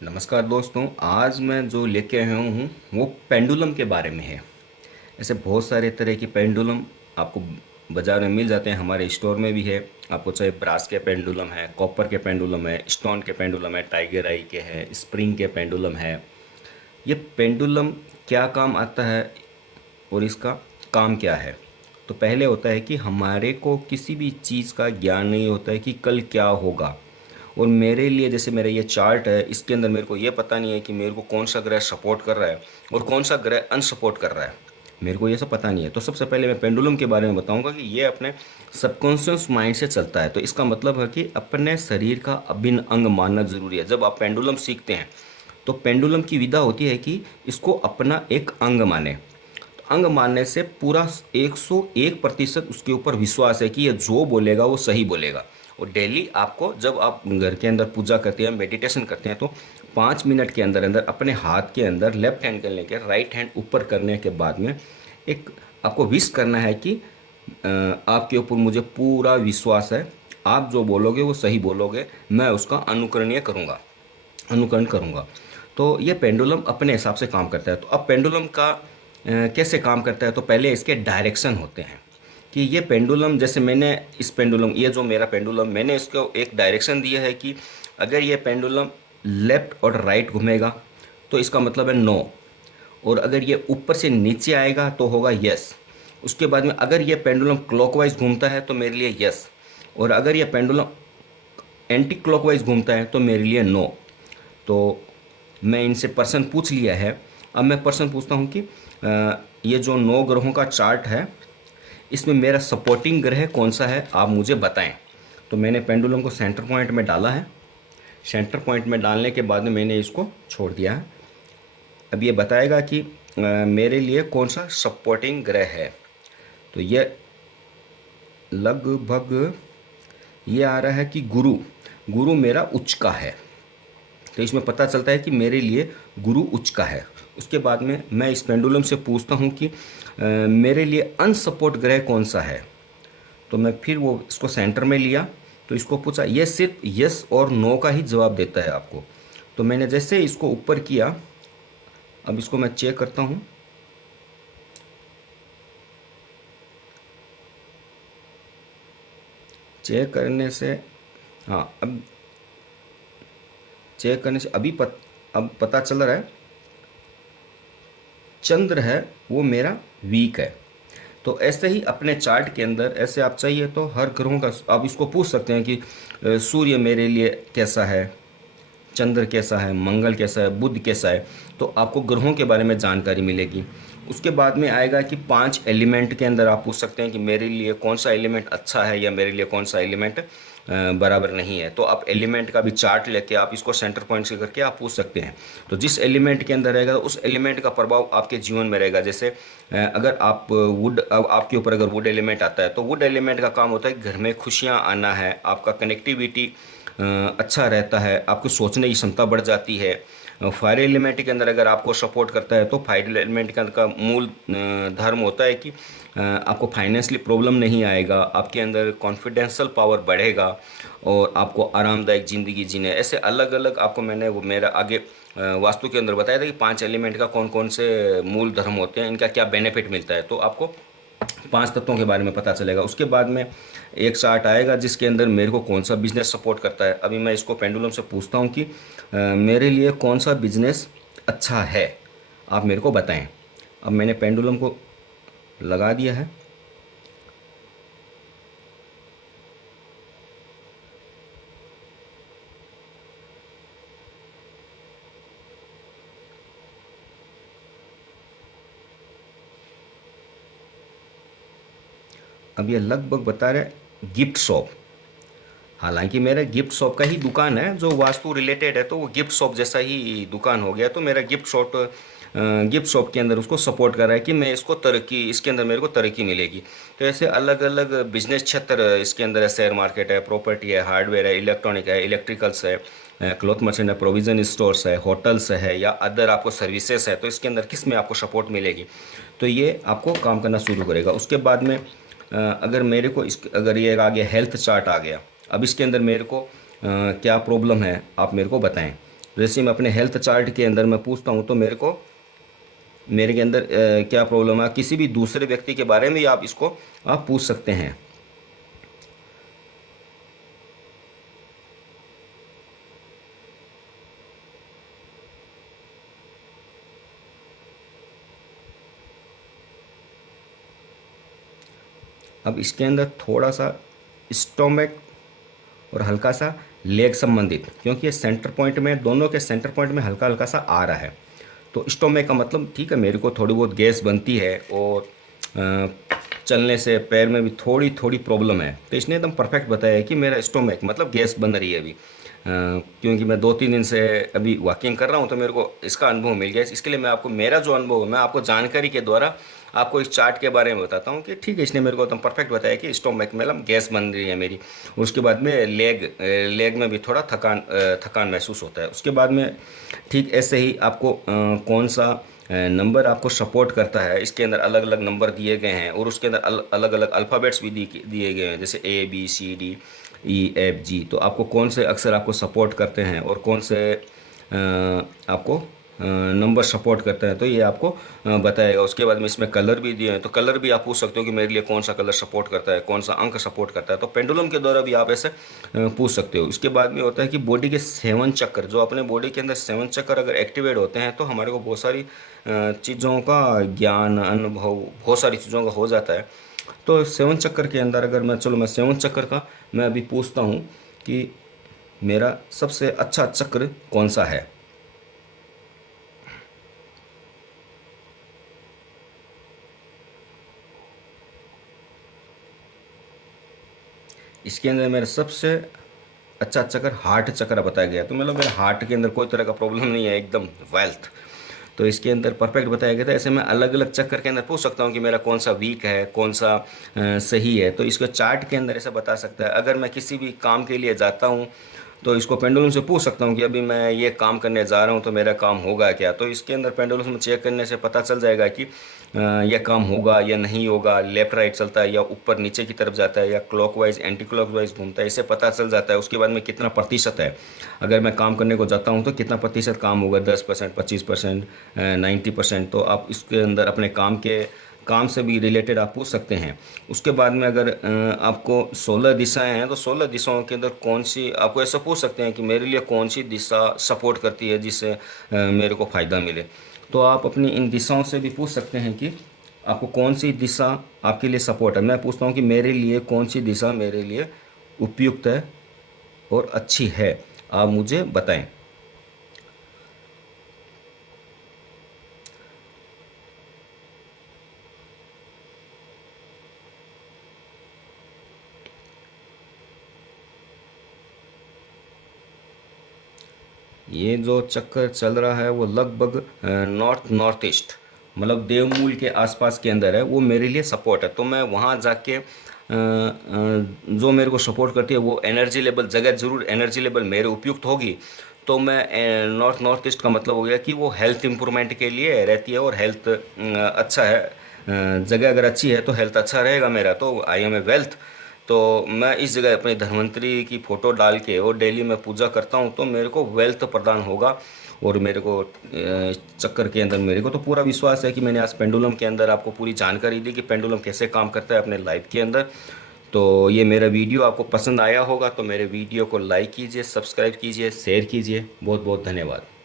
नमस्कार दोस्तों। आज मैं जो लेके आया हूँ वो पेंडुलम के बारे में है। ऐसे बहुत सारे तरह के पेंडुलम आपको बाज़ार में मिल जाते हैं, हमारे स्टोर में भी है। आपको चाहे ब्रास के पेंडुलम है, कॉपर के पेंडुलम है, स्टोन के पेंडुलम है, टाइगर आई के है, स्प्रिंग के पेंडुलम है। ये पेंडुलम क्या काम आता है और इसका काम क्या है? तो पहले होता है कि हमारे को किसी भी चीज़ का ज्ञान नहीं होता है कि कल क्या होगा। और मेरे लिए जैसे मेरा ये चार्ट है, इसके अंदर मेरे को ये पता नहीं है कि मेरे को कौन सा ग्रह सपोर्ट कर रहा है और कौन सा ग्रह अनसपोर्ट कर रहा है। मेरे को ये सब पता नहीं है। तो सबसे पहले मैं पेंडुलम के बारे में बताऊंगा कि ये अपने सबकॉन्शियस माइंड से चलता है। तो इसका मतलब है कि अपने शरीर का अभिन्न अंग मानना जरूरी है। जब आप पेंडुलम सीखते हैं तो पेंडुलम की विधा होती है कि इसको अपना एक अंग माने। तो अंग मानने से पूरा 101% उसके ऊपर विश्वास है कि ये जो बोलेगा वो सही बोलेगा। और डेली आपको जब आप घर के अंदर पूजा करते हैं, मेडिटेशन करते हैं, तो 5 मिनट के अंदर अंदर अपने हाथ के अंदर लेफ्ट हैंड के लेकर राइट हैंड ऊपर करने के बाद में एक आपको विश करना है कि आपके ऊपर मुझे पूरा विश्वास है, आप जो बोलोगे वो सही बोलोगे, मैं उसका अनुकरण करूँगा। तो ये पेंडुलम अपने हिसाब से काम करता है। तो अब पेंडुलम का कैसे काम करता है? तो पहले इसके डायरेक्शन होते हैं कि ये पेंडुलम, जैसे मैंने इस पेंडुलम, ये जो मेरा पेंडुलम, मैंने इसको एक डायरेक्शन दिया है कि अगर ये पेंडुलम लेफ्ट और राइट घूमेगा तो इसका मतलब है नो। और अगर ये ऊपर से नीचे आएगा तो होगा यस। उसके बाद में अगर ये पेंडुलम क्लॉकवाइज घूमता है तो मेरे लिए यस। और अगर ये पेंडुलम एंटी क्लॉकवाइज घूमता है तो मेरे लिए नो। तो मैं इनसे पर्सन पूछ लिया है। अब मैं पर्सन पूछता हूँ कि ये जो 9 ग्रहों का चार्ट है, इसमें मेरा सपोर्टिंग ग्रह कौन सा है, आप मुझे बताएं। तो मैंने पेंडुलम को सेंटर पॉइंट में डाला है। सेंटर पॉइंट में डालने के बाद में मैंने इसको छोड़ दिया है। अब ये बताएगा कि मेरे लिए कौन सा सपोर्टिंग ग्रह है। तो ये लगभग ये आ रहा है कि गुरु गुरु मेरा उच्च का है। तो इसमें पता चलता है कि मेरे लिए गुरु उच्च का है। उसके बाद में मैं इस पेंडुलम से पूछता हूँ कि मेरे लिए अनसपोर्ट ग्रह कौन सा है। तो मैं फिर वो इसको सेंटर में लिया, तो इसको पूछा, ये सिर्फ यस और नो का ही जवाब देता है आपको। तो मैंने जैसे इसको ऊपर किया, अब इसको मैं चेक करता हूँ। चेक करने से हाँ, अब चेक करने से अब पता चल रहा है चंद्र है वो मेरा वीक है। तो ऐसे ही अपने चार्ट के अंदर, ऐसे आप चाहिए तो हर ग्रहों का आप इसको पूछ सकते हैं कि सूर्य मेरे लिए कैसा है, चंद्र कैसा है, मंगल कैसा है, बुध कैसा है। तो आपको ग्रहों के बारे में जानकारी मिलेगी। उसके बाद में आएगा कि 5 एलिमेंट के अंदर आप पूछ सकते हैं कि मेरे लिए कौन सा एलिमेंट अच्छा है या मेरे लिए कौन सा एलिमेंट बराबर नहीं है। तो आप एलिमेंट का भी चार्ट लेके आप इसको सेंटर पॉइंट से करके आप पूछ सकते हैं। तो जिस एलिमेंट के अंदर रहेगा उस एलिमेंट का प्रभाव आपके जीवन में रहेगा। जैसे अगर आप वुड, आपके ऊपर अगर वुड एलिमेंट आता है तो वुड एलिमेंट का काम होता है घर में खुशियाँ आना है, आपका कनेक्टिविटी अच्छा रहता है, आपकी सोचने की क्षमता बढ़ जाती है। फायर एलिमेंट के अंदर अगर आपको सपोर्ट करता है तो फायर एलिमेंट के अंदर का मूल धर्म होता है कि आपको फाइनेंशियली प्रॉब्लम नहीं आएगा, आपके अंदर कॉन्फिडेंशियल पावर बढ़ेगा और आपको आरामदायक ज़िंदगी जीने। ऐसे अलग अलग आपको मैंने वो मेरा आगे वास्तु के अंदर बताया था कि 5 एलिमेंट का कौन कौन से मूल धर्म होते हैं, इनका क्या बेनिफिट मिलता है। तो आपको 5 तत्वों के बारे में पता चलेगा। उसके बाद में एक चार्ट आएगा जिसके अंदर मेरे को कौन सा बिजनेस सपोर्ट करता है। अभी मैं इसको पेंडुलम से पूछता हूँ कि मेरे लिए कौन सा बिजनेस अच्छा है, आप मेरे को बताएं। अब मैंने पेंडुलम को लगा दिया है। अब ये लगभग बता रहे गिफ्ट शॉप। हालांकि मेरा गिफ्ट शॉप का ही दुकान है, जो वास्तु रिलेटेड है, तो वो गिफ्ट शॉप जैसा ही दुकान हो गया। तो मेरा गिफ्ट शॉप के अंदर उसको सपोर्ट कर रहा है कि मैं इसको तरक्की, इसके अंदर मेरे को तरक्की मिलेगी। तो ऐसे अलग अलग बिजनेस क्षेत्र इसके अंदर है। शेयर मार्केट है, प्रॉपर्टी है, हार्डवेयर है, इलेक्ट्रॉनिक है, इलेक्ट्रिकल्स है, क्लॉथ मर्चेंट है, प्रोविजन स्टोर्स है, होटल्स है, या अदर आपको सर्विसेज है। तो इसके अंदर किस में आपको सपोर्ट मिलेगी, तो ये आपको काम करना शुरू करेगा। उसके बाद में अगर मेरे को अगर ये आ गया हेल्थ चार्ट आ गया, अब इसके अंदर मेरे को क्या प्रॉब्लम है आप मेरे को बताएं। जैसे मैं अपने हेल्थ चार्ट के अंदर मैं पूछता हूँ तो मेरे के अंदर क्या प्रॉब्लम है, किसी भी दूसरे व्यक्ति के बारे में आप इसको आप पूछ सकते हैं। अब इसके अंदर थोड़ा सा स्टोमक और हल्का सा लेग संबंधित, क्योंकि ये सेंटर पॉइंट में, दोनों के सेंटर पॉइंट में हल्का हल्का सा आ रहा है। तो स्टोमक का मतलब ठीक है, मेरे को थोड़ी बहुत गैस बनती है और चलने से पैर में भी थोड़ी थोड़ी प्रॉब्लम है। तो इसने एकदम परफेक्ट बताया है कि मेरा स्टोमक मतलब गैस बन रही है अभी, क्योंकि मैं 2-3 दिन से अभी वॉकिंग कर रहा हूँ तो मेरे को इसका अनुभव मिल गया। इसके लिए मैं आपको मेरा जो अनुभव है मैं आपको जानकारी के द्वारा आपको इस चार्ट के बारे में बताता हूँ कि ठीक है, इसने मेरे को एकदम परफेक्ट बताया कि स्टोमक में मतलब गैस बन रही है मेरी। और उसके बाद में लेग में भी थोड़ा थकान महसूस होता है। उसके बाद में ठीक ऐसे ही आपको कौन सा नंबर आपको सपोर्ट करता है, इसके अंदर अलग अलग नंबर दिए गए हैं और उसके अंदर अलग अलग अल्फ़ाबेट्स भी दिए गए हैं, जैसे ABCDEFG। तो आपको कौन से अक्षर आपको सपोर्ट करते हैं और कौन से आपको नंबर सपोर्ट करते हैं, तो ये आपको बताएगा। उसके बाद में इसमें कलर भी दिए हैं, तो कलर भी आप पूछ सकते हो कि मेरे लिए कौन सा कलर सपोर्ट करता है, कौन सा अंक सपोर्ट करता है। तो पेंडुलम के द्वारा भी आप ऐसे पूछ सकते हो। उसके बाद में होता है कि बॉडी के 7 चक्कर, जो अपने बॉडी के अंदर 7 चक्कर अगर एक्टिवेट होते हैं तो हमारे को बहुत सारी चीज़ों का ज्ञान, अनुभव, बहुत सारी चीज़ों का हो जाता है। तो 7 चक्कर के अंदर अगर मैं 7 चक्कर का मैं अभी पूछता हूँ कि मेरा सबसे अच्छा चक्र कौन सा है। इसके अंदर मेरा सबसे अच्छा चक्र हार्ट चक्र बताया गया। तो मतलब मेरे हार्ट के अंदर कोई तरह का प्रॉब्लम नहीं है, एकदम वेल्थ। तो इसके अंदर परफेक्ट बताया गया था। ऐसे मैं अलग अलग चक्कर के अंदर पूछ सकता हूँ कि मेरा कौन सा वीक है, कौन सा सही है। तो इसको चार्ट के अंदर ऐसा बता सकता है। अगर मैं किसी भी काम के लिए जाता हूँ तो इसको पेंडुलम से पूछ सकता हूँ कि अभी मैं ये काम करने जा रहा हूँ तो मेरा काम होगा क्या। तो इसके अंदर पेंडुलम में चेक करने से पता चल जाएगा कि यह काम होगा या नहीं होगा, लेफ्ट राइट चलता है या ऊपर नीचे की तरफ जाता है या क्लॉकवाइज एंटी क्लॉकवाइज घूमता है, इससे पता चल जाता है। उसके बाद में कितना प्रतिशत है, अगर मैं काम करने को जाता हूँ तो कितना प्रतिशत काम होगा, 10%, 25%, 90%। तो आप इसके अंदर अपने काम से भी रिलेटेड आप पूछ सकते हैं। उसके बाद में अगर आपको 16 दिशाएं हैं तो 16 दिशाओं के अंदर कौन सी, आपको ऐसा पूछ सकते हैं कि मेरे लिए कौन सी दिशा सपोर्ट करती है जिससे मेरे को फ़ायदा मिले। तो आप अपनी इन दिशाओं से भी पूछ सकते हैं कि आपको कौन सी दिशा आपके लिए सपोर्ट है। मैं पूछता हूँ कि मेरे लिए कौन सी दिशा मेरे लिए उपयुक्त है और अच्छी है, आप मुझे बताएं। ये जो चक्कर चल रहा है वो लगभग नॉर्थ नॉर्थ ईस्ट, मतलब देवमूल के आसपास के अंदर है, वो मेरे लिए सपोर्ट है। तो मैं वहाँ जाके जो मेरे को सपोर्ट करती है वो एनर्जी लेवल जगह ज़रूर एनर्जी लेवल मेरे उपयुक्त होगी। तो मैं नॉर्थ नॉर्थ ईस्ट का मतलब हो गया कि वो हेल्थ इंप्रूवमेंट के लिए रहती है और हेल्थ अच्छा है। जगह अगर अच्छी है तो हेल्थ अच्छा रहेगा मेरा, तो आई एम ए वेल्थ। तो मैं इस जगह अपने धन्वंतरी की फ़ोटो डाल के और डेली मैं पूजा करता हूँ तो मेरे को वेल्थ प्रदान होगा। और मेरे को चक्कर के अंदर मेरे को तो पूरा विश्वास है कि मैंने आज पेंडुलम के अंदर आपको पूरी जानकारी दी कि पेंडुलम कैसे काम करता है अपने लाइफ के अंदर। तो ये मेरा वीडियो आपको पसंद आया होगा तो मेरे वीडियो को लाइक कीजिए, सब्सक्राइब कीजिए, शेयर कीजिए। बहुत बहुत धन्यवाद।